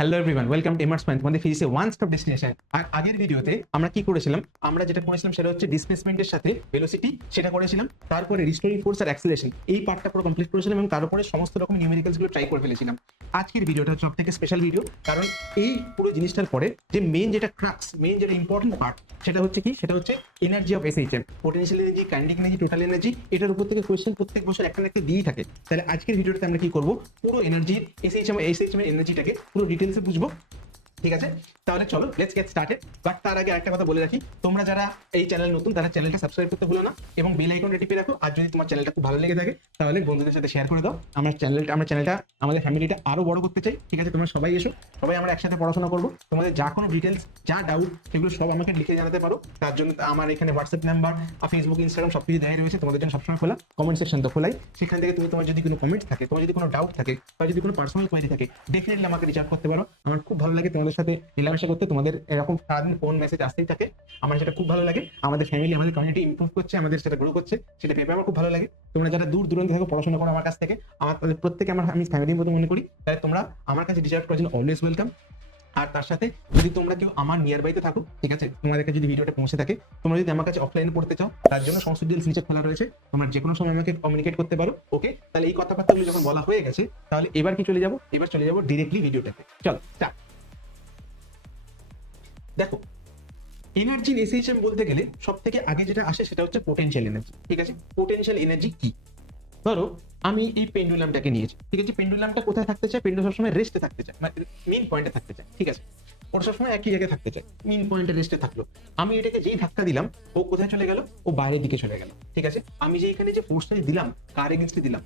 Hello everyone welcome to এমার্স point তোমাদের ফিজিক্সে ওয়ান স্টপ ডেস্টিনেশন আর আগের ভিডিওতে আমরা কি করেছিলাম? আমরা যেটা করেছিলাম সেটা হচ্ছে ডিসপ্লেসমেন্টের সাথে ভেলোসিটি সেটা করেছিলাম, তারপরে রিস্টোরিং ফোর্স আর অ্যাক্সিলেশন এই পার্টটা পুরো কমপ্লিট করেছিলাম এবং তার উপরে সমস্ত রকম নিউমেরিক্যালসগুলো ট্রাই করে ফেলেছিলাম। আজকের ভিডিওটা সব থেকে স্পেশাল ভিডিও কারণ এই পুরো জিনিসটার পরে যে মেন যেটা ক্রাক্স মেন যেটা ইম্পর্টেন্ট পার্ট সেটা হচ্ছে কি? সেটা হচ্ছে energy of SHM potential energy kinetic energy total energy এটার উপর থেকে কোয়েশ্চেন প্রত্যেক বছর একটা না একটা দিয়েই থাকে। তাহলে আজকের ভিডিওটাতে আমরা কি করব? পুরো এনার্জি এসএইচএম এসএইচএম এনার্জিটাকে পুরো ডিটেলসে বুঝব ঠিক আছে? তাহলে চলো লেটস গেট স্টার্টেড বাট তার আগে একটা কথা বলে রাখি। তোমরা যারা এই চ্যানেল নতুন, তারা চ্যানেলটা সাবস্ক্রাইব করতে ভুলো না এবং বেল আইকনটা টিপে রাখো। আর যদি তোমার চ্যানেলটা খুব ভালো লেগে থাকে, তাহলে বন্ধুদের সাথে শেয়ার করে দাও। আমার চ্যানেলটা আমরা চ্যানেলটা আমাদের ফ্যামিলিটা আরও বড় করতে চাই। ঠিক আছে? তোমরা সবাই এসো। সবাই আমরা একসাথে পড়াশোনা করব। তোমাদের যা কোনো ডিটেলস যা ডাউট সেগুলো সব আমাকে লিখে জানাতে পারো। তার জন্য আমার এখানে হোয়াটসঅ্যাপ নাম্বার আর ফেসবুক ইনস্টাগ্রাম সব কিছু দেওয়া রয়েছে। তোমাদের জন্য সবসময় খোলা। কমেন্ট সেকশন তো খোলাই। সেখান থেকে তুমি তোমার যদি কোনো কমেন্ট থাকে, তোমার যদি কোনো ডাউট থাকে, বা যদি কোনো পার্সোনাল কোয়ারি থাকে ডেফিনেটলি আমাকে রিচার্জ করতে পারো। আমার খুব ভালো লাগে তোমাদের সাথে মেলামেশা করতে, তোমাদের এরকম সারাদিন ফোন মেসেজ আসতেই থাকে। আমার সেটা খুব ভালো লাগে, আমাদের ফ্যামিলি আমাদের কমিউনিটি ইমপ্রুভ করছে, আমাদের সেটা গ্রো করছে, সেটা ভেবে আমার খুব ভালো লাগে। তোমরা যারা দূর দূরান্তে থাকো পড়াশোনা করো আমার কাছ থেকে, আমার প্রত্যেকে আমার, আমি ফ্যামিলির মতো মনে করি তাই তোমরা আমার কাছে আউট করার জন্য অলওয়েজ ওয়েলকাম আর তার সাথে যদি তোমরা কেউ আমার নিয়ার বাইতে থাকো, ঠিক আছে? তোমাদের কাছে যদি ভিডিওটা পৌঁছে থাকে, তোমরা যদি আমার কাছে অফলাইনে পড়তে চাও, তার জন্য সমস্ত ডিটেলস নিচে খোলা রয়েছে। তোমরা যে কোনো সময় আমাকে কমিউনিকেট করতে পারো ওকে তাহলে এই কথাবার্তাগুলো যখন বলা হয়ে গেছে, তাহলে এবার কি চলে যাব? এবার চলে যাব ডিরেক্টলি ভিডিওটাতে চলো স্টার্ট দেখো এনার্জি এসএইচএম বলতে গেলে সব থেকে আগে যেটা আসে সেটা হচ্ছে পোটেনশিয়াল এনার্জি ঠিক আছে? পোটেনশিয়াল এনার্জি কি? ধরো, আমি এই পেন্ডুলামটাকে নিয়েছি, ঠিক আছে? পেন্ডুলামটা কোথায় থাকতে চায়? পেন্ডুলাম সবসময় রেস্টে থাকতে চায় মানে মেন পয়েন্টে থাকতে চায়, ঠিক আছে? ওর সবসময় একই জায়গায় থাকতে চায় মেন পয়েন্টে রেস্টে থাকল। আমি এটাকে যেই ধাক্কা দিলাম, ও কোথায় চলে গেল? ও বাইরের দিকে চলে গেল, ঠিক আছে? আমি যে এখানে যে ফোর্সটা দিলাম কার এগেনস্টে দিলাম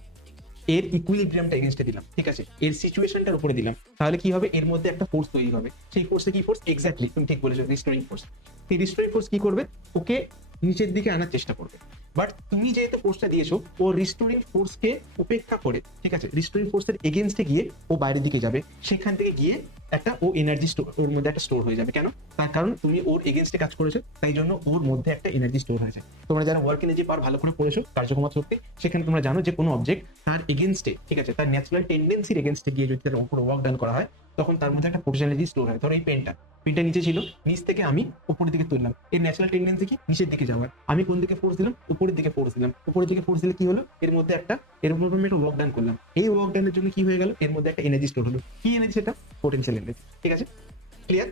এর ইকুইলিব্রিয়ামটা এগেনস্টে দিলাম, ঠিক আছে? এর সিচুয়েশনটার উপরে দিলাম। তাহলে কি হবে? এর মধ্যে একটা ফোর্স তৈরি হবে। সেই ফোর্সে কি ফোর্স এক্স্যাক্টলি তুমি ঠিক বলেছ রিস্টোরিং ফোর্স সেই রিস্টোরিং ফোর্স কি করবে? ওকে নিচের দিকে আনার চেষ্টা করবে। বাট তুমি যেহেতু ফোর্সটা দিয়েছ, ও রিস্টোরিং ফোর্সকে উপেক্ষা করে, ঠিক আছে? রিস্টোরিং ফোর্সের এগেনস্টে গিয়ে ও বাইরের দিকে যাবে। সেখান থেকে গিয়ে একটা ও এনার্জি স্টোর ওর মধ্যে একটা স্টোর হয়ে যাবে। কেন? তার কারণ তুমি ওর এগেনস্টে কাজ করেছ, তাই জন্য ওর মধ্যে একটা এনার্জি স্টোর হয়েছে তোমরা যারা ওয়ার্ক এনার্জি পাওয়ার ভালো করে পড়েছো কার্যক্ষমতা শক্তি সেখানে তোমরা জানো যে কোনো অবজেক্ট তার এগেনস্টে ঠিক আছে? তার ন্যাচারাল টেন্ডেন্সির এগেনস্টে গিয়ে যদি তার উপর ওয়ার্ক ডান করা হয় তখন তার মধ্যে একটা এনার্জি স্টোর হয়। ধরো এই পেনটা পেনটা নিচে ছিল। নিচ থেকে আমি উপরের দিকে তুললাম। এর ন্যাচারাল টেন্ডেন্সি কি? নিচের দিকে যাওয়ার। আমি কোন দিকে ফোর্স দিলাম? উপরের দিকে ফোর্স দিলাম। উপরের দিকে ফোর্স দিলে কি হলো? এর মধ্যে একটা, এর উপর আমি একটা ওয়ার্ক ডান করলাম। এই ওয়ার্ক ডানের জন্য কি হয়ে গেল? এর মধ্যে একটা এনার্জি স্টোর হলো। কি এনার্জি সেটা? পোটেনশিয়াল এনার্জি ঠিক আছে? ক্লিয়ার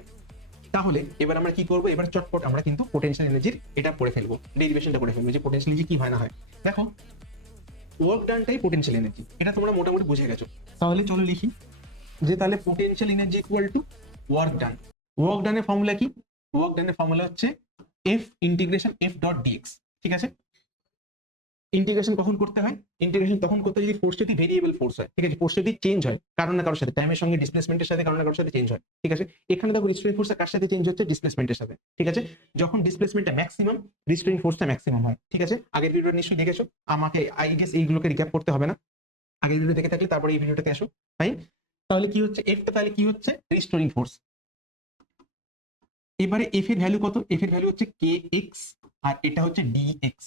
তাহলে এবার আমরা কি করব? এবার চটপট আমরা কিন্তু পোটেনশিয়াল এনার্জির এটা পড়ে ফেলব। ডেরিভেশনটা করে ফেলব যে পোটেনশিয়াল এনার্জি কি হয় না হয়। দেখো ওয়ার্ক ডানটাই পোটেনশিয়াল এনার্জি এটা তোমরা মোটামুটি বুঝে গেছো। তাহলে চলো লিখি। যে তাহলে potential energy equal to work done work ডানের formula কি? ওয়ার্ক ডানের ফর্মুলা হচ্ছে F integration F dot DX ঠিক আছে? ইন্টিগ্রেশন কখন করতে হয়? ইন্টিগ্রেশন তখন করতে যদি ফোর্স যদি ভেরিয়েবল ফোর্স হয়, ঠিক আছে? ফোর্স যদি চেঞ্জ হয়, কারণ না কারোর সাথে টাইমের সঙ্গে ডিসপ্লেসমেন্টের সাথে কারণ না কারোর সাথে চেঞ্জ হয়, ঠিক আছে? এখানে দেখো রিস্টোরিং ফোর্সটা কার সাথে চেঞ্জ হচ্ছে? ডিসপ্লেসমেন্টের সাথে, ঠিক আছে? যখন ডিসপ্লেসমেন্টটা ম্যাক্সিমাম রিস্টোরিং ফোর্সটা ম্যাক্সিমাম হয়, ঠিক আছে? আগের ভিডিও নিশ্চয়ই দেখেছ? আমাকে আই গেস এইগুলোকে রিক্যাপ করতে হবে না। আগের ভিডিও দেখে থাকলে তারপরে এই ভিডিওটাতে আসো। ফাইন তাহলে কি হচ্ছে? এফটা তাহলে কি হচ্ছে? রিস্টোরিং ফোর্স এবারে এফ এর ভ্যালু কত? এফ এর ভ্যালু হচ্ছে কে এক্স আর এটা হচ্ছে ডি এক্স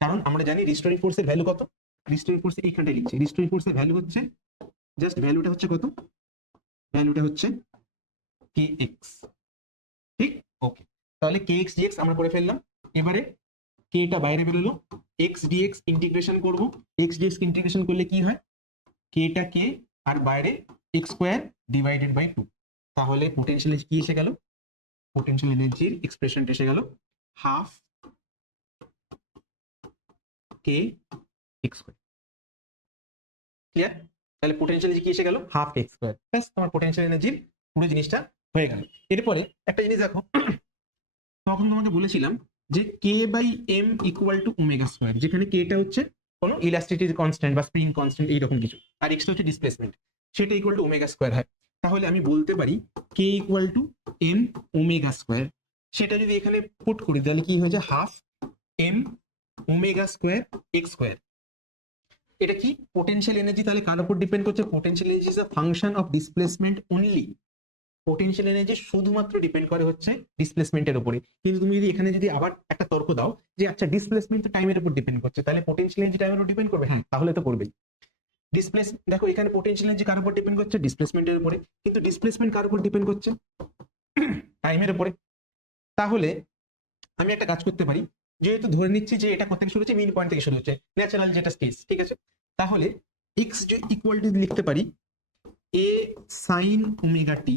কারণ আমরা জানি রিস্টোরিং ফোর্সের ভ্যালু কত? রিস্টোরিং ফোর্স এইখানটায় লিখছি। রিস্টোরিং ফোর্সের ভ্যালু হচ্ছে জাস্ট ভ্যালুটা হচ্ছে কত? ভ্যালুটা হচ্ছে কে এক্স ঠিক? ওকে তাহলে কে এক্স ডিএক্স আমরা করে ফেললাম। এবারে কে টা বাইরে বেরোলো। এক্স ডিএক্স ইন্টিগ্রেশন করব। এক্স ডিএক্স ইন্টিগ্রেশন করলে কি হয়? কে টা কে আর বাইরে X square divided by two তাহলে পোটেনশিয়াল কি এসে গেল? পোটেনশিয়াল এনার্জির এক্সপ্রেশনটা এসে গেল half K X square clear তাহলে পোটেনশিয়াল এনার্জি কি এসে গেল? হাফ এক্স স্কোয়ার ব্যাস তোমার পোটেনশিয়াল এনার্জির পুরো জিনিসটা হয়ে গেল। এরপরে একটা জিনিস দেখো। তখন তোমাকে বলেছিলাম যে k by m equal to omega square যেখানে কেটা হচ্ছে কোনো ইলাস্টিটির কনস্ট্যান্ট বা স্প্রিং কনস্ট্যান্ট এইরকম কিছু। আর এক্সটা হচ্ছে ডিসপ্লেসমেন্ট সেটা ইকুয়াল টু ওমেগা স্কোয়ার হয়। তাহলে আমি বলতে পারি K equal to M omega square সেটা যদি এখানে পুট করি, তাহলে কি হয়ে যায়? Half M omega square X square এটা কি? পোটেনশিয়াল এনার্জি তাহলে কার উপর ডিপেন্ড করছে? Potential energy is a function of displacement only potential energy শুধুমাত্র ডিপেন্ড করে হচ্ছে ডিসপ্লেসমেন্টের উপরে। কিন্তু তুমি যদি এখানে যদি আবার একটা তর্ক দাও যে আচ্ছা ডিসপ্লেসমেন্ট তো টাইমের উপর ডিপেন্ড করছে, তাহলে পোটেনশিয়াল এনার্জি টাইমের উপর ডিপেন্ড করবে? হ্যাঁ তাহলে তো করবেই। ডিসপ্লেস দেখো এখানে পোটেনশিয়াল এনার্জি কার উপর ডিপেন্ড করছে ডিসপ্লেসমেন্টের উপরে। কিন্তু ডিসপ্লেসমেন্ট কার উপর ডিপেন্ড করছে? টাইমের উপরে। তাহলে আমি একটা কাজ করতে পারি। যেহেতু ধরে নিচ্ছি যে এটা কোথা থেকে শুরু হচ্ছে মিড পয়েন্ট থেকে শুরু হচ্ছে। ন্যাচারাল যেটা স্পেস ঠিক আছে? তাহলে এক্স যে ইকুয়াল টু লিখতে পারি এ সাইন ওমেগা টি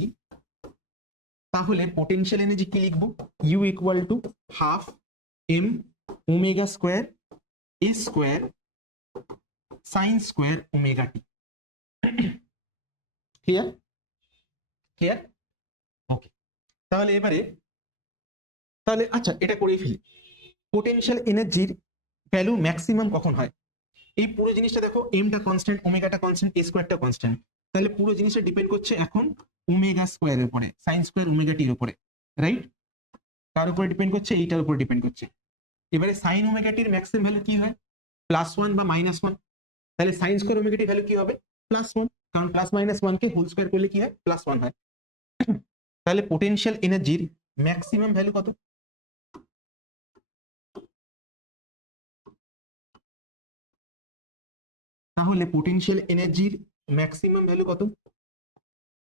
তাহলে পোটেনশিয়াল এনার্জি কি লিখব? U equal to half M omega square A square sine square omega T clear clear okay তাহলে এবারে, তাহলে আচ্ছা এটা করেই ফেলি। পোটেনশিয়াল এনার্জির ভ্যালু ম্যাক্সিমাম কখন হয়? এই পুরো জিনিসটা দেখো এমটা কনস্ট্যান্ট ওমেগাটা কনস্ট্যান্ট এ স্কোয়ারটা কনস্ট্যান্ট তাহলে পুরো জিনিসটা ডিপেন্ড করছে এখন ওমেগা স্কোয়ারের উপরে সাইন স্কোয়ার ওমেগা টির উপরে রাইট কার উপরে ডিপেন্ড করছে, এইটার উপরে ডিপেন্ড করছে। এবারে সাইন ওমেগা টির ম্যাক্সিমাম ভ্যালু কি হয়? প্লাস ওয়ান বা মাইনাস ওয়ান তাহলে সাইন স্কোয়ার ওমেগাটির ভ্যালু কি হবে? প্লাস ওয়ান কারণ প্লাস মাইনাস ওয়ানকে হোল স্কোয়ার করলে কি হয়? প্লাস ওয়ান হয়। তাহলে পোটেনশিয়াল এনার্জির ম্যাক্সিমাম ভ্যালু কত? তাহলে পোটেনশিয়াল এনার্জির ম্যাক্সিমাম ভ্যালু কত?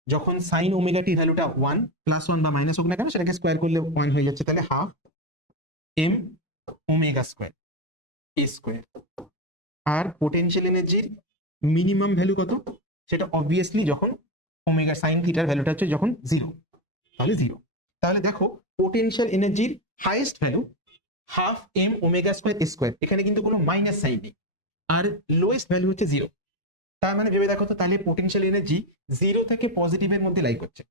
যখন সাইন ওমেগা টি ভ্যালুটা ওয়ান প্লাস ওয়ান বা মাইনাস হোক না কেন, সেটাকে স্কোয়ার করলে ওয়ান হয়ে যাচ্ছে। তাহলে half M omega square A square R potential এনার্জির মিনিমাম ভ্যালু কত? সেটা অবভিয়াসলি যখন ওমেগা সাইন থিটার ভ্যালুটা হচ্ছে যখন জিরো তাহলে জিরো তাহলে দেখো পোটেনশিয়াল এনার্জির highest value half M omega square square এখানে কিন্তু কোনো মাইনাস সাইন নেই। আর লোয়েস্ট ভ্যালু হচ্ছে জিরো তার মানে ভেবে দেখো তো, তাহলে পোটেনশিয়াল এনার্জি জিরো থেকে পজিটিভের মধ্যে লাই করছে।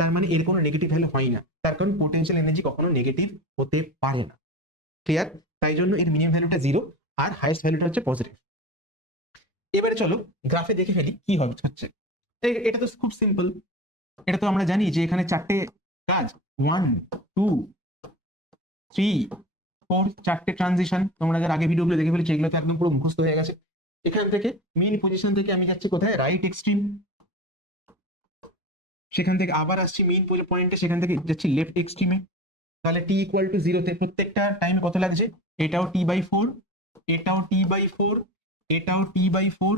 তার মানে এর কোনো নেগেটিভ ভ্যালু হয় না। তার কারণ পোটেনশিয়াল এনার্জি কখনো নেগেটিভ হতে পারে না। ক্লিয়ার তাই জন্য এর মিনিমাম ভ্যালুটা জিরো আর হাইয়েস্ট ভ্যালুটা হচ্ছে পজিটিভ এবারে চলো গ্রাফে দেখে ফেলি কি হবে হচ্ছে। এটা তো খুব সিম্পল এটা তো আমরা জানি যে এখানে চারটে কাজ। ওয়ান টু থ্রি ফোর চারটে ট্রানজিশন তোমরা যার আগে ভিডিওগুলো দেখে ফেলেছি এগুলো তো একদম পুরো মুখস্থ হয়ে গেছে। এখান থেকে মেইন পজিশন থেকে আমি যাচ্ছি কোথায়? রাইট এক্সট্রিম সেখান থেকে আবার আসছি মেইন পয়েন্টে সেখান থেকে যাচ্ছি লেফট এক্সট্রিমে তাহলে টি ইকুয়াল টু জিরোতে প্রত্যেকটা টাইমে কত লাগছে? এটাও টি বাই ফোর এটাও টি বাই ফোর এটাও টি বাই ফোর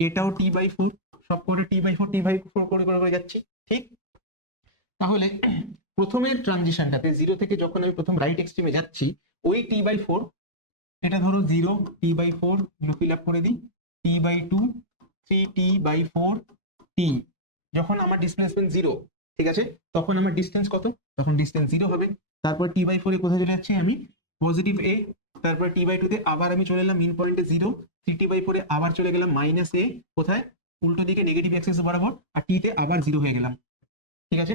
এটাও টি বাই ফোর সব করে T by four T by four করে করে করে যাচ্ছি ঠিক তাহলে প্রথমের ট্রানজিশনটাতে জিরো থেকে যখন আমি প্রথম রাইট এক্সট্রিমে যাচ্ছি ওই টি বাই ফোর এটা ধরো zero T by four fill up করে দিই T by two three T by four T যখন আমার ডিসপ্লেসমেন্ট জিরো ঠিক আছে তখন আমার ডিস্টেন্স কত তখন ডিস্টেন্স জিরো হবে তারপর টি বাই ফোরে কোথায় চলে যাচ্ছি আমি পজিটিভ এ তারপর টি বাই টুতে আবার আমি চলে এলাম মিন পয়েন্টে জিরো থ্রি টি বাই ফোরে আবার চলে গেলাম মাইনাস এ কোথায়? উল্টো দিকে নেগেটিভ অ্যাক্সেস বরাবর, আর টিতে আবার জিরো হয়ে গেলাম। ঠিক আছে?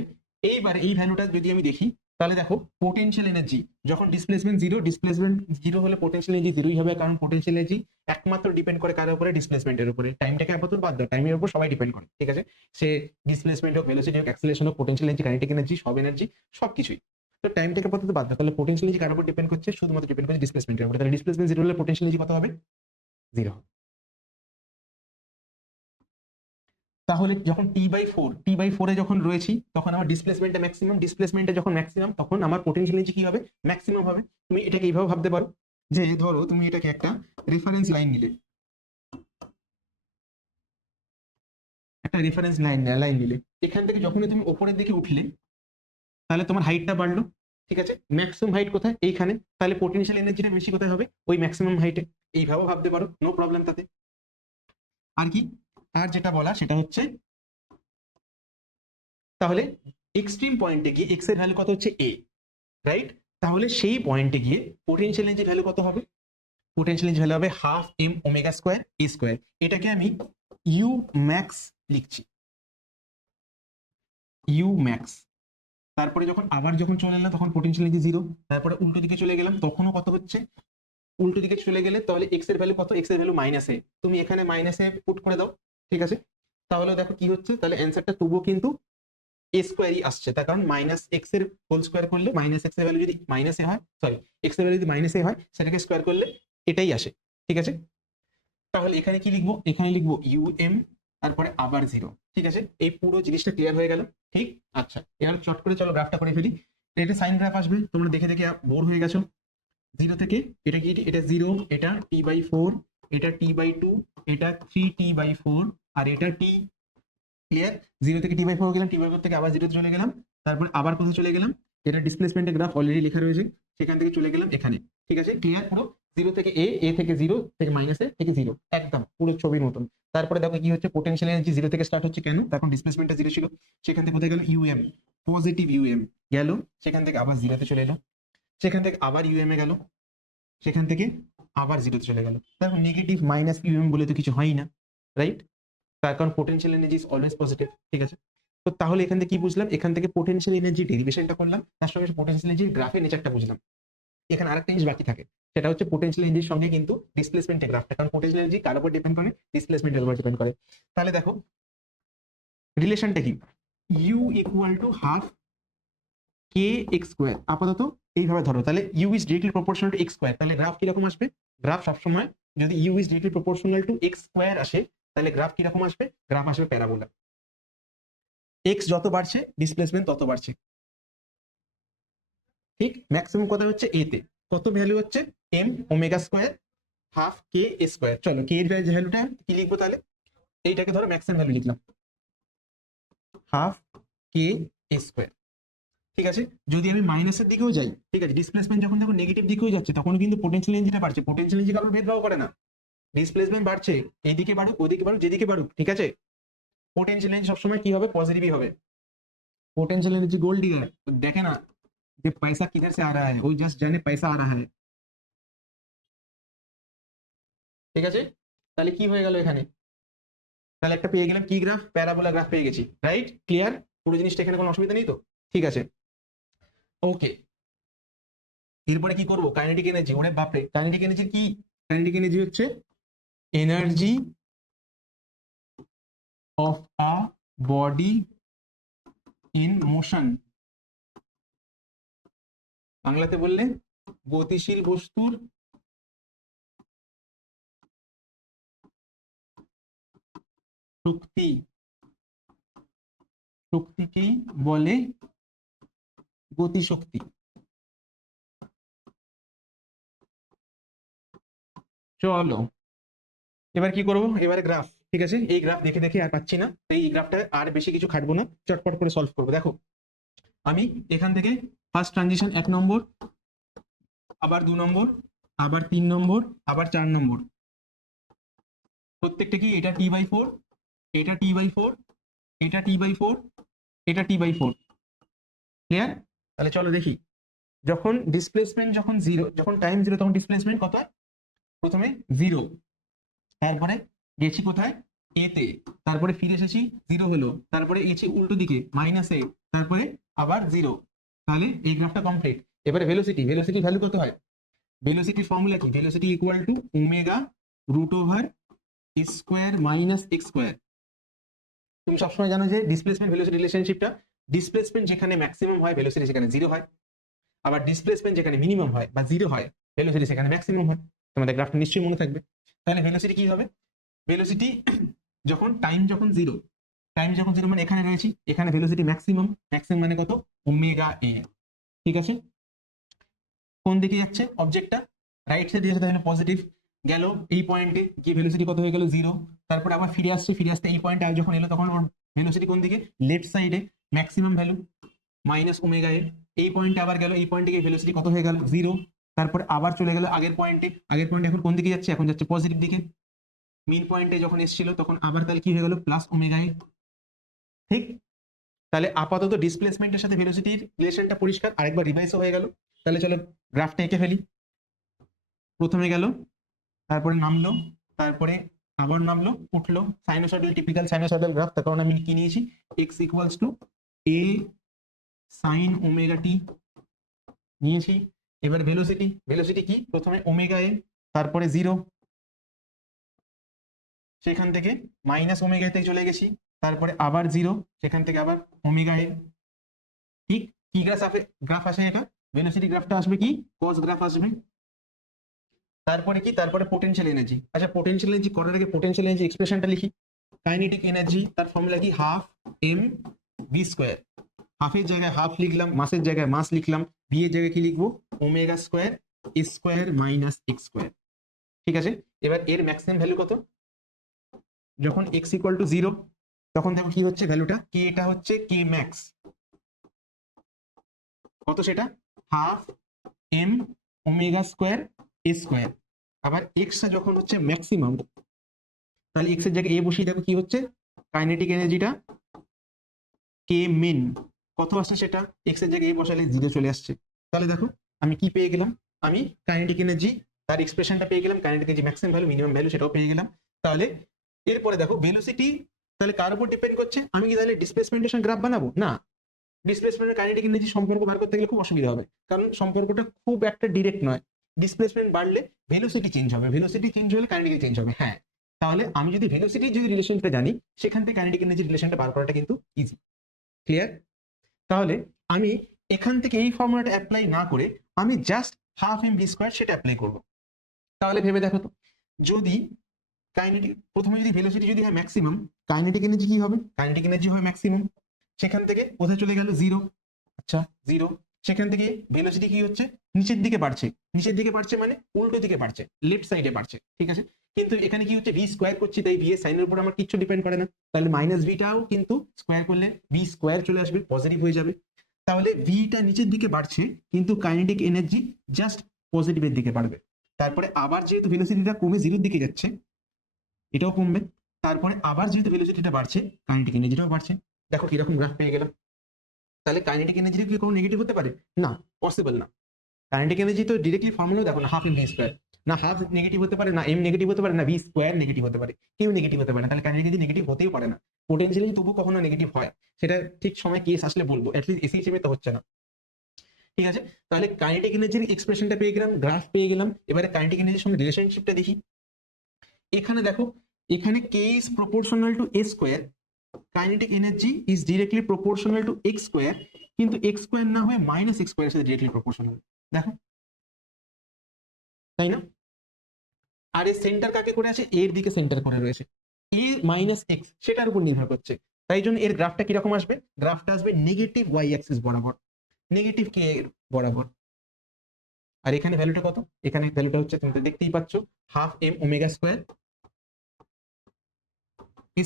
এইবার এই ভ্যালুটা যদি আমি দেখি, তাহলে দেখো পোটেনশিয়াল এনার্জি যখন ডিসপ্লেসমেন্ট জিরো ডিসপ্লেসমেন্ট জিরো হলে পোটেনশিয়াল এনার্জি জিরোই হবে, কারণ পোটেনশিয়াল এনার্জি একমাত্র ডিপেন্ড করে কার উপরে? ডিসপ্লেসমেন্টের উপরে। টাইমটাকে আপাতত বাদ দাও টাইমের উপর সবাই ডিপেন্ড করে। ঠিক আছে? সে ডিসপ্লেসমেন্ট হোক ভেলোসিটি হোক অ্যাক্সিলেশন হোক পোটেনশিয়াল এনার্জি কাইনেটিক এনার্জি সব এনার্জি সবকিছুই। তো টাইমটাকে আপাতত বাদ দাও তাহলে পোটেনশিয়াল কার উপর ডিপেন্ড করছে? শুধুমাত্র ডিপেন্ড করছে ডিসপ্লেসমেন্টের উপরে। তাহলে ডিসপ্লেসমেন্ট জিরো হলে পোটেনশিয়াল কত হবে? জিরো তাহলে যখন T by four T by ফোরে যখন রয়েছি, তখন আমার ডিসপ্লেসমেন্টটা ম্যাক্সিমাম ডিসপ্লেসমেন্টটা যখন ম্যাক্সিমাম তখন আমার পোটেনশিয়াল এনার্জি কি হবে? ম্যাক্সিমাম হবে। তুমি এটাকে এইভাবে ভাবতে পারো যে, ধরো তুমি এটাকে একটা রেফারেন্স লাইন নিলে। একটা রেফারেন্স লাইন লাইন নিলে। এখান থেকে যখনই তুমি ওপরের দিকে উঠলে তাহলে তোমার হাইটটা বাড়লো, ঠিক আছে? ম্যাক্সিমাম হাইট কোথায়? এইখানে। তাহলে পোটেনশিয়াল এনার্জিটা বেশি কোথায় হবে? ওই ম্যাক্সিমাম হাইটে এইভাবেও ভাবতে পারো নো প্রবলেম তাতে। আর কি? আর যেটা বলা, সেটা হচ্ছে, তাহলে এক্সট্রিম পয়েন্টে গিয়ে এক্সের ভ্যালু কত হচ্ছে? এ রাইট তাহলে সেই পয়েন্টে গিয়ে পোটেনশিয়াল এনার্জি ভ্যালু কত হবে? পোটেনশিয়াল এনার্জি ভ্যালু হবে half M omega square A square এটাকে আমি ইউ ম্যাক্স লিখছি। ইউ ম্যাক্স তারপরে যখন আবার যখন চলে এলাম, তখন পোটেনশিয়াল জিরো তারপরে উল্টো দিকে চলে গেলাম, তখনও কত হচ্ছে? উল্টো দিকে চলে গেলে তাহলে এক্সের ভ্যালু কত? এক্সের ভ্যালু মাইনাসে তুমি এখানে মাইনাসে পুট করে দাও, ঠিক আছে? তাহলে দেখো কি হচ্ছে? তাহলে অ্যান্সারটা তবুও কিন্তু এ স্কোয়ারই আসছে। তার কারণ মাইনাস এক্সের হোল স্কোয়ার করলে মাইনাস এক্সের ভ্যালু যদি মাইনাসে হয় সরি এক্সের ভ্যালু যদি মাইনাসে হয়, সেটাকে স্কোয়ার করলে এটাই আসে, ঠিক আছে? তাহলে এখানে কি লিখব? এখানে লিখব ইউ এম তারপরে আবার জিরো ঠিক আছে? এই পুরো জিনিসটা ক্লিয়ার হয়ে গেল। ঠিক? আচ্ছা এবার চট করে চলো গ্রাফটা করে ফেলি। এটা সাইন গ্রাফ আসবে, তোমরা দেখে দেখে বোর হয়ে গেছো। জিরো থেকে, এটা কি? এটা জিরো এটা টি বাই ফোর এটা টি বাই টু এটা থ্রি টি বাই ফোর আর এটা টি ক্লিয়ার জিরো থেকে টি বাই ফোর গেলাম টি বাই ফোর থেকে আবার জিরোতে চলে গেলাম। তারপর আবার কোথায় চলে গেলাম? এটা ডিসপ্লেসমেন্টের গ্রাফ অলরেডি লেখা রয়েছে। সেখান থেকে চলে গেলাম এখানে, ঠিক আছে? ক্লিয়ার পুরো জিরো থেকে এ এ থেকে জিরো থেকে মাইনাস এ থেকে জিরো একদম, পুরো ছবির মতন। তারপরে দেখো কি হচ্ছে? পোটেনশিয়াল এনার্জি জিরো থেকে স্টার্ট হচ্ছে কেন? তখন ডিসপ্লেসমেন্টটা জিরো ছিল। সেখান থেকে কোথায় গেল ইউএম পজিটিভ ইউএম গেল, সেখান থেকে আবার জিরোতে চলে এলো। সেখান থেকে আবার ইউএম এ গেল। সেখান থেকে আবার জিরোতে চলে গেল। দেখো নেগেটিভ মাইনাস ইউএম বলে তো কিছু হয় না রাইট তার কারণ potential energy is always positive ঠিক আছে? তো তাহলে এখান থেকে কি বুঝলাম? এখান থেকে পোটেনশিয়াল এনার্জি ডেরিভেশনটা করলাম। তার সঙ্গে পোটেনশিয়াল এনার্জির গ্রাফের নেচারটা বুঝলাম। এখানে আরেকটা জিনিস বাকি থাকে। সেটা হচ্ছে পোটেনশিয়াল এনার্জির সঙ্গে কিন্তু ডিসপ্লেসমেন্টের গ্রাফটা কারণ পোটেনশিয়াল এনার্জি কার উপর ডিপেন্ড করে? ডিসপ্লেসমেন্টের উপর ডিপেন্ড করে। তাহলে দেখো রিলেশনটা কি? U equal to half K X square আপাতত এইভাবে ধরো, তাহলে U is directly proportional to X square তাহলে গ্রাফ কীরকম আসবে? গ্রাফ সবসময় যদি U is directly proportional to X square আসে, তাহলে গ্রাফ কীরকম আসবে? গ্রাফ আসবে প্যারাবোলা এক্স যত বাড়ছে ডিসপ্লেসমেন্ট তত বাড়ছে। ঠিক? ম্যাক্সিমাম কথা হচ্ছে? এ তে। কত ভ্যালু হচ্ছে? M omega square half K square চলো কে এর ভ্যালুটা কি লিখবো তাহলে এইটাকে ধরো ম্যাক্সিমাম ভ্যালু লিখলাম হাফ কে স্কোয়ার ঠিক আছে যদি আমি মাইনাসের দিকেও যাই ঠিক আছে ডিসপ্লেসমেন্ট যখন যখন নেগেটিভ দিকেও যাচ্ছে তখন কিন্তু পোটেনশিয়াল এনার্জিটা বাড়ছে পোটেনশিয়াল এনার্জি কারোর ভেদভাব করে না ডিসপ্লেসমেন্ট বাড়ছে এইদিকে বাড়ুক ওদিকে বাড়ুক যেদিকে বাড়ুক ঠিক আছে পোটেনশিয়াল এনার্জি সবসময় কি হবে পজিটিভই হবে पोटेंशियल एनर्जी गोल्ड डिगर देखे ना ये पैसा किधर से आ रहा है वो जस्ट जाने पैसा आ रहा है ঠিক আছে? তাহলে কি হয়ে গেল এখানে? তাহলে একটা পেয়ে গেলাম কি গ্রাফ প্যারাবোলা গ্রাফ পেয়ে গেছি। রাইট ক্লিয়ার পুরো জিনিসটা এখানে কোনো অসুবিধা নেই তো? ঠিক আছে। ওকে এরপরে কি করব? কাইনেটিক এনার্জি ওরে বাপরে। কাইনেটিক এনার্জি কি? কাইনেটিক এনার্জি হচ্ছে energy of a body in motion বাংলাতে বললে গতিশীল বস্তুর শক্তি, শক্তিকেই বলে গতিশক্তি। চলো, এবার কি করব? এবারে গ্রাফ ঠিক আছে? এই গ্রাফ দেখে দেখে আর পাচ্ছি না। এই গ্রাফটা আর বেশি কিছু খাটবো না, চটপট করে সলভ করব। দেখো, আমি এখান থেকে ফার্স্ট ট্রানজিশন এক নম্বর, আবার দু নম্বর, আবার তিন নম্বর, আবার চার নম্বর। প্রত্যেকটা কি এটা টি বাই ফোর এটা টি বাই ফোর এটা টি বাই ফোর এটা টি বাই ফোর ক্লিয়ার তাহলে চলো দেখি। যখন ডিসপ্লেসমেন্ট যখন জিরো যখন টাইম জিরো তখন ডিসপ্লেসমেন্ট কত প্রথমে জিরো তারপরে গেছি কোথায়? এতে তারপরে ফিরে এসেছি জিরো হলো। তারপরে গেছি উল্টো দিকে মাইনাস এ তারপরে আবার জিরো তাহলে এই গ্রাফটা কমপ্লিট এবারে ভেলোসিটি ভেলোসিটি ভ্যালু কত হয়? ভেলোসিটির ফর্মুলা কি? Velocity equal to omega root over square minus X square তুমি সবসময় জানো যে ডিসপ্লেসমেন্ট ভেলোসিটি রিলেশনশিপটা ডিসপ্লেসমেন্ট যেখানে ম্যাক্সিমাম হয় ভেলোসিটি সেখানে জিরো হয়। আবার ডিসপ্লেসমেন্ট যেখানে মিনিমাম হয় বা জিরো হয় ভেলোসিটি সেখানে ম্যাক্সিমাম হয়। তোমাদের গ্রাফটা নিশ্চয়ই মনে থাকবে। তাহলে ভেলোসিটি কি হবে? ভেলোসিটি যখন টাইম যখন জিরো টাইম যখন জিরো মানে এখানে রয়েছি, এখানে ভেলোসিটি ম্যাক্সিমাম ম্যাক্সিমাম মানে কত? ওমেগা এ ঠিক আছে? কোন দিকে যাচ্ছে? অবজেক্টটা রাইট সাইডে যাচ্ছে, তাহলে পজিটিভ গেল, এই পয়েন্টে গিয়ে ভেলোসিটি কত হয়ে গেল? জিরো তারপর আবার ফিরে আসছে, ফিরে আসতে এই পয়েন্টে আর যখন এলো তখন ওর ভেলোসিটি কোন দিকে? লেফট সাইডে maximum value minus omega A এই পয়েন্টে আবার গেল, এই পয়েন্টে গিয়ে ভেলোসিটি কত হয়ে গেল? জিরো তারপরে আবার চলে গেল আগের পয়েন্টে আগের পয়েন্টে এখন কোন দিকে যাচ্ছে? এখন যাচ্ছে পজিটিভ দিকে। মিন পয়েন্টে যখন এসেছিল তখন আবার তাহলে কি হয়ে গেল? প্লাস ওমেগা এ ঠিক? তাহলে আপাতত ডিসপ্লেসমেন্টের সাথে ভেলোসিটির রিলেশনটা পরিষ্কার। আরেকবার রিভাইসও হয়ে গেল। তাহলে চলো গ্রাফটা এঁকে ফেলি। প্রথমে গেল তারপরে নামলো, তারপরে আবার নামলো, উঠল সাইনোসয়েডাল টিপিক্যাল সাইনোসয়েডাল গ্রাফ তার কারণে আমি কি নিয়েছি X equals to A sine omega T নিয়েছি। এবার ভেলোসিটি ভেলোসিটি কি? প্রথমে ওমেগা এ তারপরে জিরো সেখান থেকে মাইনাস ওমেগা তে চলে গেছি, তারপরে আবার জিরো সেখান থেকে আবার ওমেগা এ ঠিক? কি গ্রাফ আসে? গ্রাফ আসে এটা? ভেলোসিটি গ্রাফটা আসবে কি? কস গ্রাফ আসবে। তারপরে কি? তারপরে পোটেনশিয়াল এনার্জি আচ্ছা পোটেনশিয়াল এনার্জি করার আগে পোটেনশিয়াল এনার্জি এক্সপ্রেশনটা লিখি। কাইনেটিক এনার্জি তার ফর্মুলা কি? হাফ এম বি স্কোয়ার হাফের জায়গায় হাফ লিখলাম, মাসের জায়গায় মাস লিখলাম। বি এর জায়গায় কি লিখব? Omega square square minus X square ঠিক আছে? এবার এর ম্যাক্সিমাম ভ্যালু কত? যখন এক্স ইকুয়াল টু জিরো তখন দেখো কি হচ্ছে ভ্যালুটা কে এটা হচ্ছে কে ম্যাক্স কত সেটা? Half M omega square square আবার এক্স যখন হচ্ছে ম্যাক্সিমাম তাহলে এক্সের জায়গায় এ বসিয়ে দেখো কি হচ্ছে? কাইনেটিক এনার্জিটা কে মিন কত আসছে সেটা? এক্সের জায়গায় এ বসালে জিরো চলে আসছে। তাহলে দেখো, আমি কি পেয়ে গেলাম? আমি কাইনেটিক এনার্জি তার এক্সপ্রেশনটা পেয়ে গেলাম। Kinetic energy maximum value minimum value সেটাও পেয়ে গেলাম। তাহলে এরপরে দেখো ভেলোসিটি তাহলে কার উপর ডিপেন্ড করছে? আমি কি তাহলে ডিসপ্লেসমেন্টের গ্রাফ বানাবো? না। ডিসপ্লেসমেন্টের কাইনেটিক এনার্জি সম্পর্ক বার করতে গেলে খুব অসুবিধা হবে। কারণ সম্পর্কটা খুব একটা ডিরেক্ট নয়। ডিসপ্লেসমেন্ট বাড়লে ভেলোসিটি চেঞ্জ হবে। ভেলোসিটি চেঞ্জ হলে কাইনেটিক চেঞ্জ হবে। হ্যাঁ তাহলে আমি যদি ভেলোসিটির যদি রিলেশনটা জানি, সেখান থেকে কাইনেটিক এনার্জি রিলেশনটা বার করাটা কিন্তু ইজি ক্লিয়ার তাহলে আমি এখান থেকে এই ফর্মুলাটা অ্যাপ্লাই না করে আমি just half M V square সেটা অ্যাপ্লাই করব। তাহলে ভেবে দেখো তো, যদি কাইনেটিক প্রথমে যদি ভেলোসিটি যদি হয় ম্যাক্সিমাম কাইনেটিক এনার্জি কি হবে? কাইনেটিক এনার্জি হয় ম্যাক্সিমাম সেখান থেকে কোথায় চলে গেল? জিরো আচ্ছা জিরো সেখান থেকে ভেলোসিটি কি হচ্ছে? নিচের দিকে বাড়ছে। নিচের দিকে বাড়ছে মানে উল্টো দিকে বাড়ছে। লেফট সাইডে বাড়ছে। ঠিক আছে? কিন্তু এখানে কি হচ্ছে? ভি স্কোয়ার করছি, তাই ভি এর সাইনের উপর আমার কিচ্ছু ডিপেন্ড করে না। তাহলে মাইনাস ভিটাও কিন্তু স্কোয়ার করলে ভি স্কোয়ার চলে আসবে পজিটিভ হয়ে যাবে। তাহলে ভিটা নিচের দিকে বাড়ছে, কিন্তু কাইনেটিক এনার্জি জাস্ট পজিটিভের দিকে বাড়বে। তারপরে আবার যেহেতু ভেলোসিটিটা কমে জিরোর দিকে যাচ্ছে, এটাও কমবে। তারপরে আবার যেহেতু ভেলোসিটিটা বাড়ছে কাইনেটিক এনার্জিটাও বাড়ছে। দেখো কীরকম গ্রাফ পেয়ে গেলাম। তাহলে কাইনেটিক এনার্জি কি কোনো নেগেটিভ হতে পারে? না পসিবল না। কাইনেটিক এনার্জি তো ডিরেক্টলি ফর্মুলা দেখো না হাফ এম ভি স্কোয়ার না হাফ নেগেটিভ হতে পারে, না এম নেগেটিভ হতে পারে, না ভি স্কোয়ার নেগেটিভ হতে পারে কেউ নেগেটিভ হতে পারে না তাহলে কাইনেটিক এনার্জি নেগেটিভ হতেই পারে না। পোটেন্সিয়ালি তবু কখনো নেগেটিভ হয়। সেটা ঠিক সময় কেস আসলে বলব অ্যাটলিস্ট এসি হিসেবে তো হচ্ছে না। ঠিক আছে? তাহলে কাইনেটিক এনার্জির এক্সপ্রেশনটা পেয়ে গেলাম গ্রাফ পেয়ে গেলাম, এবারে কাইনেটিক এনার্জির সঙ্গে রিলেশনশিপটা দেখি। এখানে দেখো, এখানে K is proportional to A square kinetic energy is directly proportional to X square কিন্তু এক্স স্কোয়ার না হয়ে মাইনাস এক্স স্কোয়ার সাথে ডিরেক্টলি প্রপোর্শনাল দেখো। তাই না? আর এর সেন্টার কাকে করে আছে এর দিকে সেন্টার করে রয়েছে। এ মাইনাস এক্স সেটার উপর নির্ভর করছে। তাই জন্য এর গ্রাফটা কীরকম আসবে? গ্রাফটা আসবে নেগেটিভ ওয়াই অ্যাক্সিস বরাবর। নেগেটিভ কে বরাবর। আর এখানে ভ্যালুটা কত? এখানে ভ্যালুটা হচ্ছে, তুমি তো দেখতেই পাচ্ছ half M omega square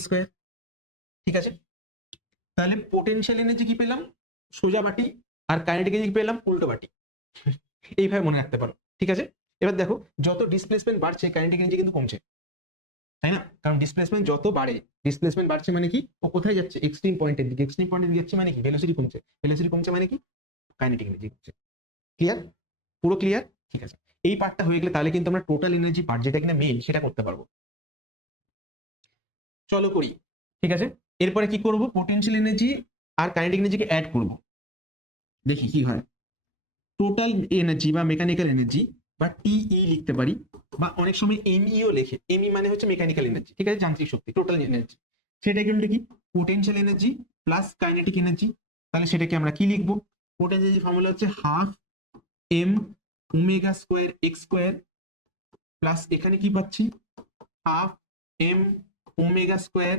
square ঠিক আছে? তাহলে পোটেনশিয়াল এনার্জি কি পেলাম? সোজা বাটি আর কাইনেটিক এনার্জি পেলাম? উল্টো বাটি এইভাবে মনে রাখতে পারো, ঠিক আছে? এবার দেখো, যত ডিসপ্লেসমেন্ট বাড়ছে কাইনেটিক এনার্জি কিন্তু কমছে। তাই না? কারণ ডিসপ্লেসমেন্ট যত বাড়ে ডিসপ্লেসমেন্ট বাড়ছে মানে কি? ও কোথায় যাচ্ছে? এক্সট্রিম পয়েন্টের দিকে। এক্সট্রিম পয়েন্টের দিকে যাচ্ছে মানে কি? ভেলোসিটি কমছে। ভেলোসিটি কমছে মানে কি? কাইনেটিক এনার্জি কমছে। ক্লিয়ার পুরো ক্লিয়ার ঠিক আছে। এই পার্টটা হয়ে গেলে তাহলে কিন্তু আমরা টোটাল এনার্জি পার্ট যেটা কিনা মেইন সেটা করতে পারব। চলো করি, ঠিক আছে? এরপরে কি করব? পোটেনশিয়াল এনার্জি আর কাইনেটিক এনার্জিকে অ্যাড করব। দেখি কি হয়। টোটাল এনার্জি বা মেকানিক্যাল এনার্জি বা টিই লিখতে পারি বা অনেক সময় এমইও লেখে। এমই মানে হচ্ছে মেকানিক্যাল এনার্জি ঠিক আছে? যান্ত্রিক শক্তি টোটাল এনার্জি সেটা কিন্তু কি? Potential energy plus kinetic energy তাহলে সেটাকে আমরা কি লিখব? পোটেনশিয়াল ফর্মুলা হচ্ছে half M omega square X square plus এখানে কি পাচ্ছি? Half M omega square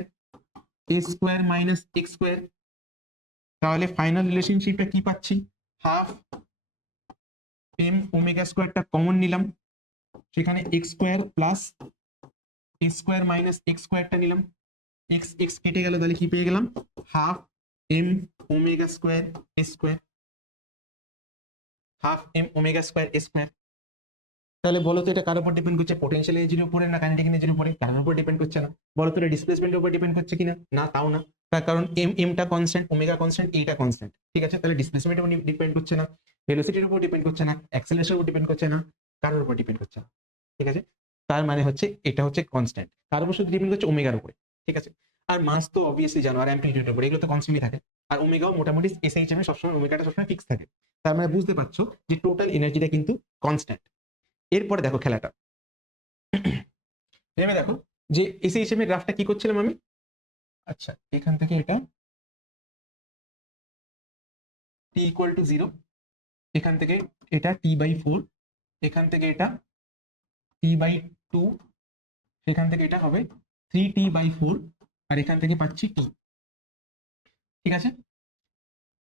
A square minus X square তাহলে ফাইনাল রিলেশনশিপটা কি পাচ্ছি? হাফ এম ওমেগা স্কোয়ারটা কমন নিলাম। সেখানে X square plus A square minus X স্কোয়ারটা নিলাম। এক্স এক্স কেটে গেল, তাহলে কি পেয়ে গেলাম? Half M omega square A square half M omega square A square তাহলে বলো তো এটা কার উপর ডিপেন্ড করছে? পোটেনশিয়াল এনার্জির উপরে না কাইনেটিক এনার্জির উপরে? কারোর উপর ডিপেন্ড করছে না? বলো তো এটা ডিসপ্লেসমেন্টের উপর ডিপেন্ড করছে কিনা? না, তাও না। তার কারণ এম এমটা কনস্ট্যান্ট ওমেগা কনস্ট্যান্ট এইটা কনস্ট্যান্ট ঠিক আছে? তাহলে ডিসপ্লেসমেন্টের উপর ডিপেন্ড করছে না। ভেলোসিটির উপর ডিপেন্ড করছে না। অ্যাক্সেলারেশনের উপর ডিপেন্ড করছে না। কারোর উপর ডিপেন্ড করছে না। ঠিক আছে? তার মানে হচ্ছে এটা হচ্ছে কনস্ট্যান্ট কার উপর শুধু ডিপেন্ড করছে? ওমেগার উপরে। ঠিক আছে? আর মাস তো অবভিয়াসলি জানো, আর অ্যাম্প্লিটিউডের উপরে। এগুলো তো কনস্ট্যান্টই থাকে। আর ওমেগাও মোটামুটি এসএইচএম সবসময় ওমেগাটা সবসময় ফিক্স থাকে। তার মানে বুঝতে পারছ যে টোটাল এনার্জিটা কিন্তু কনস্ট্যান্ট এরপরে দেখো খেলাটা। ভেবে দেখো যে এসএইচএম এর গ্রাফটা কি করছিলাম আমি? আচ্ছা এখান থেকে এটা টি ইকুয়াল টু জিরো এখান থেকে এটা টি বাই ফোর এখান থেকে এটা টি বাই টু এখান থেকে এটা হবে থ্রি টি বাই ফোর আর এখান থেকে পাচ্ছি টি ঠিক আছে?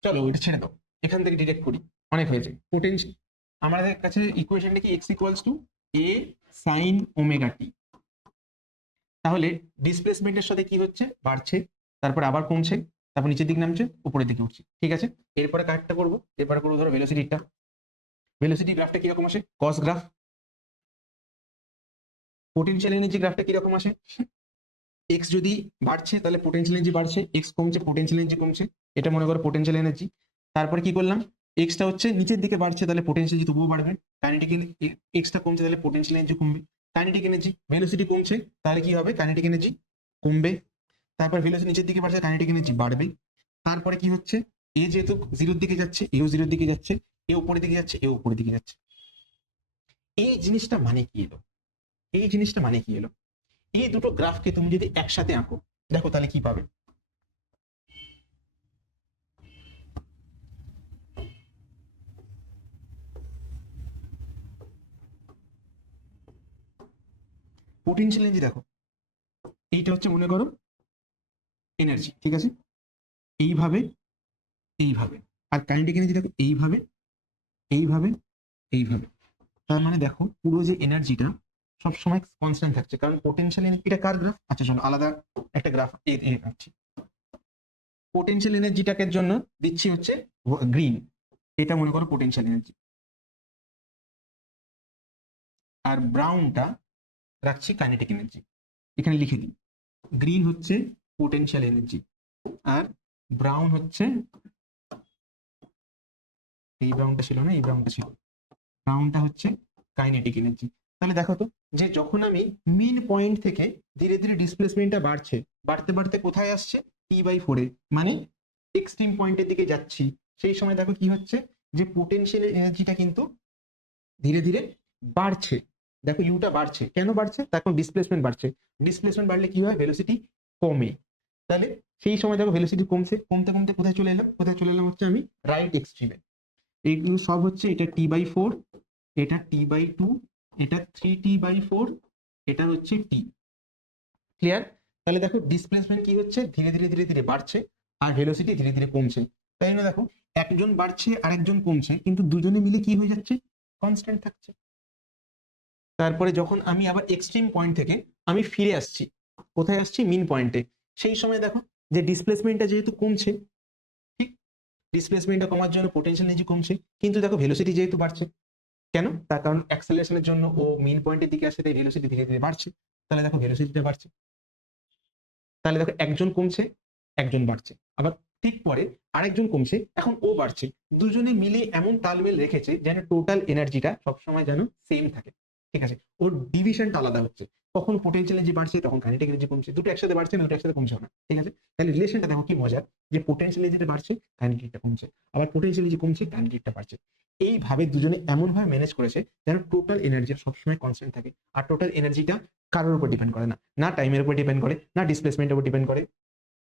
চলো এটা ছেড়ে দাও। এখান থেকে ডিটেক্ট করি। অনেক হয়েছে। পোটেনশিয়াল আমাদের কাছে ইকুয়েশনটা কি? X equals to A sine omega T তাহলে ডিসপ্লেসমেন্টের সাথে কি হচ্ছে? বাড়ছে, তারপর আবার কমছে, তারপর নিচের দিকে নামছে, উপরের দিকে উঠছে, ঠিক আছে? এরপরে কারেক্টটা করব, এরপরে করব ধরো ভেলোসিটিটা ভেলোসিটি গ্রাফটা কীরকম আসে? কস গ্রাফ পোটেনশিয়াল এনার্জি গ্রাফটা কীরকম আসে? এক্স যদি বাড়ছে, তাহলে পোটেনশিয়াল এনার্জি বাড়ছে এক্স কমছে পোটেনশিয়াল এনার্জি কমছে, এটা মনে করো পোটেনশিয়াল এনার্জি তারপরে কি করলাম? এক্সটা হচ্ছে নিচের দিকে বাড়ছে, তাহলে পোটেনশিয়াল তবুও বাড়বে কাইনেটিক এক্সটা কমছে, তাহলে পোটেনশিয়াল এনার্জি কমবে। কাইনেটিক এনার্জি ভেলোসিটি কমছে, তাহলে কি হবে? কাইনেটিক এনার্জি কমবে। তারপর ভেলোসিটি নিচের দিকে বাড়ছে কাইনেটিক এনার্জি বাড়বে। তারপরে কি হচ্ছে? এ যেহেতু জিরোর দিকে যাচ্ছে এও জিরোর দিকে যাচ্ছে এ উপরের দিকে যাচ্ছে এ উপরের দিকে যাচ্ছে। এই জিনিসটা মানে কি এলো? এই জিনিসটা মানে কি এলো? এই দুটো গ্রাফকে তুমি যদি একসাথে আঁকো, দেখো তাহলে কি পাবে? পোটেনশিয়াল এনার্জি দেখো। এইটা হচ্ছে মনে করো এনার্জি ঠিক আছে? এইভাবে এইভাবে। আর কাইনেটিক এনার্জি দেখো, এইভাবে এইভাবে এইভাবে। তার মানে দেখো, পুরো যে এনার্জিটা সবসময় কনস্ট্যান্ট থাকছে। কারণ পোটেনশিয়াল এনার্জিটা কার গ্রাফ আচ্ছা চলো আলাদা একটা গ্রাফ আঁকছি। পোটেনশিয়াল এনার্জিটাকে জন্য দিচ্ছি হচ্ছে গ্রিন এটা মনে করো পোটেনশিয়াল এনার্জি আর ব্রাউনটা রাখছি কাইনেটিক এনার্জি এখানে লিখে দিই। গ্রিন হচ্ছে পোটেনশিয়াল এনার্জি আর ব্রাউন হচ্ছে এই ব্রাউনটা ছিল না, এই ব্রাউনটা ছিল। ব্রাউনটা হচ্ছে কাইনেটিক এনার্জি তাহলে দেখো তো যে যখন আমি মিন পয়েন্ট থেকে ধীরে ধীরে ডিসপ্লেসমেন্টটা বাড়ছে, বাড়তে বাড়তে কোথায় আসছে? টি বাই ফোরে মানে এক্সট্রিম পয়েন্টের দিকে যাচ্ছি। সেই সময় দেখো কি হচ্ছে? যে পোটেনশিয়াল এনার্জিটা কিন্তু ধীরে ধীরে বাড়ছে। দেখো ইউটা বাড়ছে। কেন বাড়ছে? কারণ ডিসপ্লেসমেন্ট বাড়ছে। ডিসপ্লেসমেন্ট বাড়লে কি হয়? ভেলোসিটি কমে। তাহলে সেই সময় দেখো ভেলোসিটি কমছে। কমতে কমতে কোথায় চলে এলাম? কোথায় চলে এলাম হচ্ছে আমি রাইট এক্সট্রিমে এইগুলো সব হচ্ছে এটা টি বাই ফোর এটা টি বাই টু এটা থ্রি টি বাই ফোর এটা হচ্ছে টি ক্লিয়ার তাহলে দেখো ডিসপ্লেসমেন্ট কি হচ্ছে? ধীরে ধীরে ধীরে ধীরে বাড়ছে আর ভেলোসিটি ধীরে ধীরে কমছে। তাই না দেখো একজন বাড়ছে, আরেকজন কমছে, কিন্তু দুজনে মিলে কি হয়ে যাচ্ছে? কনস্ট্যান্ট থাকছে। তারপরে যখন আমি আবার এক্সট্রিম পয়েন্ট থেকে আমি ফিরে আসছি, কোথায় আসছি? মিন পয়েন্টে সেই সময় দেখো যে ডিসপ্লেসমেন্টটা যেহেতু কমছে, ঠিক? ডিসপ্লেসমেন্টটা কমার জন্য পোটেনশিয়াল এনার্জি কমছে, কিন্তু দেখো ভেলোসিটি যেহেতু বাড়ছে। কেন? তার কারণ অ্যাক্সেলারেশনের জন্য ও মিন পয়েন্টের দিকে আসে, তাই ভেলোসিটি ধীরে ধীরে বাড়ছে। তাহলে দেখো ভেলোসিটিটা বাড়ছে। তাহলে দেখো একজন কমছে, একজন বাড়ছে। আবার ঠিক পরে আরেকজন কমছে, এখন ও বাড়ছে। দুজনে মিলে এমন তালমেল রেখেছে যেন টোটাল এনার্জিটা সবসময় যেন সেম থাকে। ঠিক আছে? ওর ডিভিশনটা আলাদা হচ্ছে। কখন পোটেনশিয়াল এনার্জি বাড়ছে, তখন কাইনেটিক এনার্জি কমছে। দুটো একসাথে বাড়ছে না দুটো একসাথে কমছে না। ঠিক আছে? তাহলে রিলেশনটা দেখো কি মজার? যে পোটেনশিয়াল এনার্জিটা বাড়ছে কাইনেটিকটা কমছে। আবার পোটেনশিয়াল এনার্জি কমছে কাইনেটিকটা বাড়ছে। এইভাবে দুজনে এমন ভাবে ম্যানেজ করেছে যেন টোটাল এনার্জি সবসময় কনস্ট্যান্ট থাকে। আর টোটাল এনার্জিটা কারোর উপর ডিপেন্ড করে না। না টাইমের উপর ডিপেন্ড করে, না ডিসপ্লেসমেন্টের উপর ডিপেন্ড করে,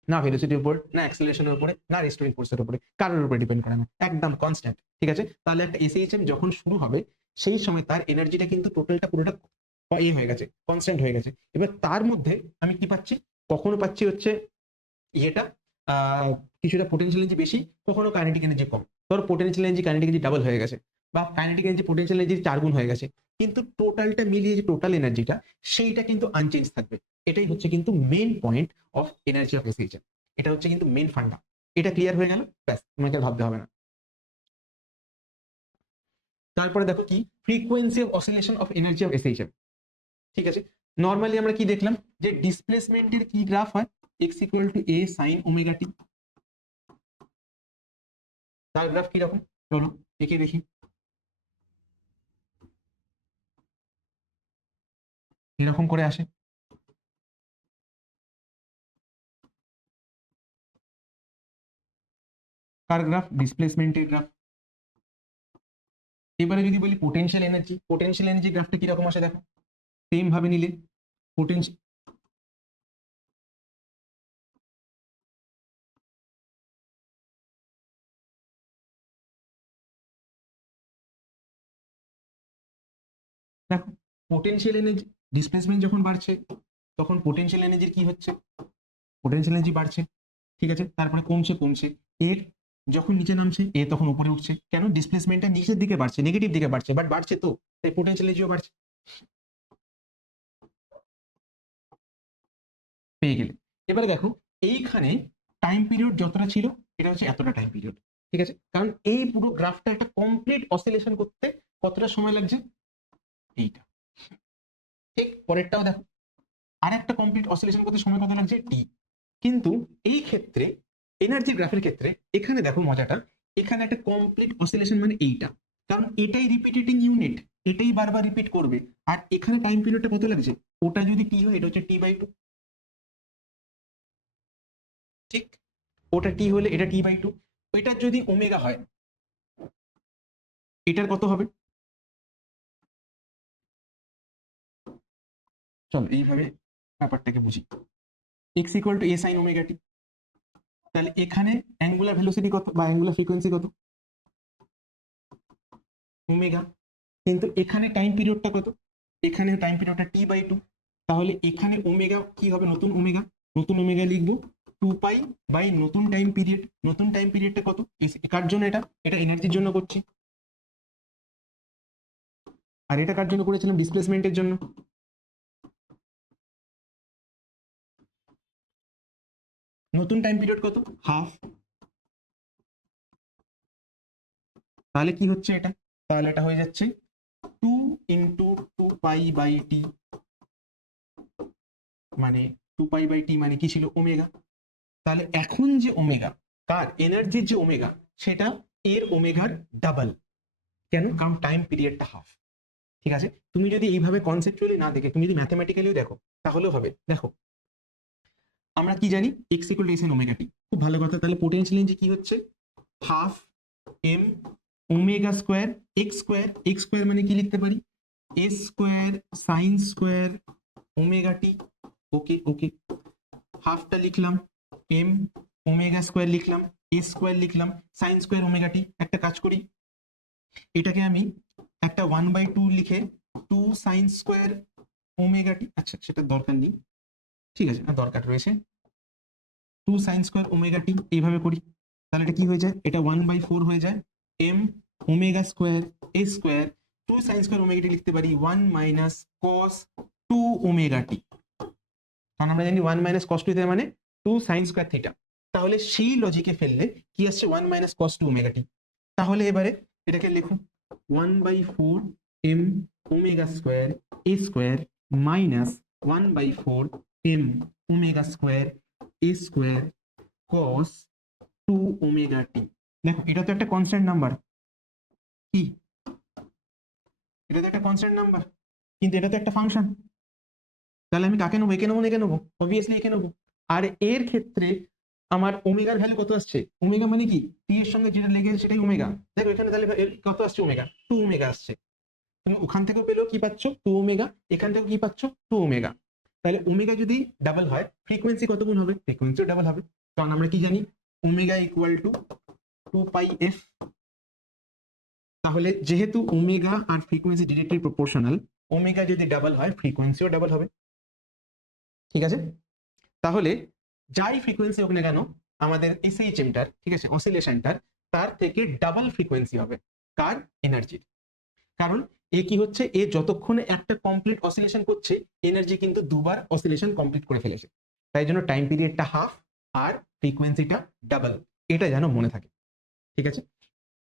না ভেলোসিটির উপর, না অ্যাক্সেলারেশনের উপরে, না রেস্টোরিং ফোর্সের উপরে। কারোর উপরে ডিপেন্ড করে না। একদম কনস্ট্যান্ট ঠিক আছে? তাহলে একটা এসএইচএম যখন শুরু হবে সেই সময় তার এনার্জিটা কিন্তু টোটালটা পুরোটা ইয়ে হয়ে গেছে কনস্ট্যান্ট হয়ে গেছে। এবার তার মধ্যে আমি কি পাচ্ছি? কখনো পাচ্ছি হচ্ছে ইয়েটা কিছুটা পোটেনশিয়াল এনার্জি বেশি, কখনো কাইনেটিক এনার্জি কম। ধর potential energy kinetic energy double হয়ে গেছে বা কাইনেটিক এনার্জি পোটেনশিয়াল এনার্জি চার গুণ হয়ে গেছে, কিন্তু টোটালটা মিলিয়ে যে টোটাল এনার্জিটা সেইটা কিন্তু আনচেঞ্জ থাকবে। এটাই হচ্ছে কিন্তু main point of energy of SHM এটা হচ্ছে কিন্তু মেন ফান্ডা এটা ক্লিয়ার হয়ে গেল? ব্যাস, তোমাকে ভাবতে হবে না। তারপরে দেখো কি? Frequency of oscillation of energy of SHM ঠিক আছে? নর্মালি আমরা কি দেখলাম? যে ডিসপ্লেসমেন্টের কি গ্রাফ হয়? X equal to A sine omega T তার গ্রাফ কি রকম? চলো, এঁকে দেখি। এরকম করে আসে। কার গ্রাফ ডিসপ্লেসমেন্টের গ্রাফ এবারে যদি বলি পোটেনশিয়াল এনার্জি পোটেনশিয়াল এনার্জি গ্রাফটা কীরকম আসে দেখো? সেম ভাবে নিলে পোটেনশিয়াল দেখো পোটেনশিয়াল এনার্জি ডিসপ্লেসমেন্ট যখন বাড়ছে, তখন পোটেনশিয়াল এনার্জির কি হচ্ছে? পোটেনশিয়াল এনার্জি বাড়ছে, ঠিক আছে? তারপরে কমছে কমছে। এর যখন নিচে নামছে, এ তখন উপরে উঠছে। কেন? ডিসপ্লেসমেন্টটা নিচের দিকে বাড়ছে নেগেটিভ দিকে বাড়ছে বাট বাড়ছে তো, তাই পোটেনশিয়াল এনার্জিও বাড়ছে। পেয়ে গেলে। এবারে দেখো, এইখানে টাইম পিরিয়ড যতটা ছিল, এটা হচ্ছে এতটা টাইম পিরিয়ড ঠিক আছে? কারণ এই পুরো গ্রাফটা একটা কমপ্লিট অসিলেশন করতে কতটা সময় লাগছে? এইটা। ঠিক পরেরটাও দেখো আর একটা কমপ্লিট অসিলেশন করতে সময় কত লাগছে? টি কিন্তু এই ক্ষেত্রে এনার্জি গ্রাফের ক্ষেত্রে এখানে দেখো মজাটা, এখানে একটা কমপ্লিট অসিলেশন মানে এইটা। কারণ এটাই রিপিটেটিং ইউনিট এটাই বারবার রিপিট করবে। আর এখানে টাইম পিরিয়ডটা কত লাগছে? ওটা যদি টি হয়, এটা হচ্ছে টি বাই টু ঠিক? ওটা টি হলে এটা টি বাই টু ওইটার যদি ওমেগা হয়, এটার কত হবে? চলো এইভাবে ব্যাপারটাকে বুঝি। X equal to A sine omega T তাহলে এখানে অ্যাঙ্গুলার ভেলোসিটি কত বা অ্যাঙ্গুলার ফ্রিকোয়েন্সি কত? ওমেগা কিন্তু এখানে টাইম পিরিয়ডটা কত? এখানে টাইম পিরিয়ডটা টি বাই টু তাহলে এখানে ওমেগা কি হবে? নতুন ওমেগা নতুন ওমেগা লিখব টু পাই বাই নতুন টাইম পিরিয়ড নতুন টাইম পিরিয়ডটা কত? কার জন্য এটা? এটা এনার্জির জন্য করছি। আর এটা কার জন্য করেছিলাম? ডিসপ্লেসমেন্টের জন্য। নতুন টাইম পিরিয়ড কত? হাফ তাহলে কি হচ্ছে এটা? তাহলে এটা হয়ে যাচ্ছে two into two pi by T মানে টু পাই বাই টি মানে কি ছিল? ওমেগা তাহলে এখন যে ওমেগা তার এনার্জির যে ওমেগা সেটা এর ওমেগার ডাবল কেন? কারণ টাইম পিরিয়ডটা হাফ ঠিক আছে? তুমি যদি এইভাবে কনসেপচুয়ালি না দেখে, তুমি যদি ম্যাথমেটিক্যালিও দেখো, তাহলেও হবে। দেখো আমরা কি জানি? X equal to S N omega T খুব ভালো কথা। তাহলে পোটেনশিয়াল এনার্জি কি হচ্ছে? Half M omega square X square X square মানে কি লিখতে পারি? S square sine square omega T okay okay হাফটা লিখলাম এম ওমেগা স্কোয়ার লিখলাম এস স্কোয়ার লিখলাম সাইন স্কোয়ার ওমেগা টি একটা কাজ করি। এটাকে আমি একটা ওয়ান বাই টু লিখে two sine square omega T আচ্ছা সেটা দরকার নেই। ঠিক আছে না দরকার রয়েছে। Two sine square omega T এইভাবে করি। তাহলে এটা কি হয়ে যায়? এটা ওয়ান বাই ফোর হয়ে যায়। M omega square A square two sine square omega T লিখতে পারি one minus cos two omega T কারণ আমরা জানি ওয়ান মাইনাস কস টু মানে টু সাইন স্কোয়ার থিটা তাহলে সেই লজিকে ফেললে কি আসছে? One minus cos two omega T তাহলে এবারে এটাকে লিখুন। One by four M omega square A square minus one by four M omega square A square cos two omega T দেখো এটা তো একটা কনস্ট্যান্ট নাম্বার কি এটা তো একটা কনস্ট্যান্ট নাম্বার কিন্তু এটা তো একটা ফাংশন তাহলে আমি কাকে নেব একে নেব একে নেব অবভিয়াসলি একে নেব আর এর ক্ষেত্রে আমার ওমেগার ভ্যালু কত আসছে ওমেগা মানে কি টি এর সঙ্গে যেটা লেগে সেটাই ওমেগা দেখো এখানে তাহলে কত আসছে ওমেগা টু ওমেগা আসছে তুমি ওখান থেকেও পেলেও কি পাচ্ছ টু ওমেগা এখান থেকেও কি পাচ্ছ টু ওমেগা তাহলে ওমেগা যদি ডাবল হয় ফ্রিকোয়েন্সি কত গুণ হবে? ফ্রিকোয়েন্সিও ডাবল হবে। কারণ আমরা কি জানি? Omega equal to two pi F তাহলে যেহেতু ওমেগা আর ফ্রিকোয়েন্সি ডিরেক্টলি প্রপোর্শনাল ওমেগা যদি ডাবল হয় ফ্রিকোয়েন্সিও ডাবল হবে। ঠিক আছে? তাহলে যাই ফ্রিকোয়েন্সি হোক না কেন, আমাদের এসএইচএমটার ঠিক আছে? অসিলেশনটার তার থেকে ডাবল ফ্রিকোয়েন্সি হবে, কার এনার্জির কারণ এ কি হচ্ছে? এ যতক্ষণে একটা কমপ্লিট অসিলেশন করছে এনার্জি কিন্তু দুবার অসিলেশন কমপ্লিট করে ফেলেছে। তাই জন্য টাইম পিরিয়ডটা হাফ আর ফ্রিকোয়েন্সিটা ডাবল এটা যেন মনে থাকে। ঠিক আছে?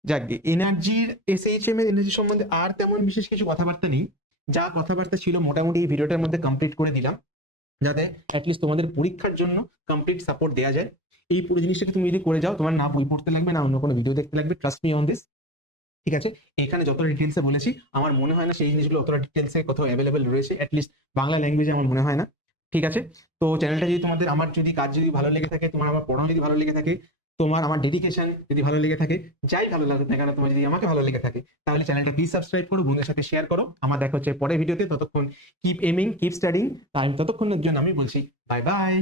যাক এনার্জির এসএইচএম এর এনার্জি সম্বন্ধে আর তেমন বিশেষ কিছু কথাবার্তা নেই। যা কথাবার্তা ছিল মোটামুটি এই ভিডিওটার মধ্যে কমপ্লিট করে দিলাম। যাতে অ্যাটলিস্ট তোমাদের পরীক্ষার জন্য কমপ্লিট সাপোর্ট দেওয়া যায়। এই পুরো জিনিসটাকে তুমি যদি করে যাও, তোমার না বই পড়তে লাগবে, না অন্য কোনো ভিডিও দেখতে লাগবে। ট্রাস্ট মি অন দিস ঠিক আছে? এখানে যতটা ডিটেলসে বলেছি, আমার মনে হয় না সেই জিনিসগুলো অতটা ডিটেলসে কোথাও অ্যাভেলেবেল রয়েছে অ্যাটলিস্ট বাংলা ল্যাঙ্গুয়েজে আমার মনে হয় না। ঠিক আছে? তো চ্যানেলটা যদি তোমাদের, আমার যদি কাজ যদি ভালো লেগে থাকে, তোমার আমার পড়ানো যদি ভালো লেগে থাকে, তোমার আমার ডেডিকেশন যদি ভালো লেগে থাকে, যাই ভালো লাগুক না কেন, তোমার যদি আমাকে ভালো লেগে থাকে, তাহলে চ্যানেলটা প্লিজ সাবস্ক্রাইব করো, বন্ধুদের সাথে শেয়ার করো। আমার দেখা হচ্ছে পরের ভিডিওতে ততক্ষণ কিপ এমিং কিপ স্টাডিং আমি ততক্ষণের জন্য আমি বলছি বাই বাই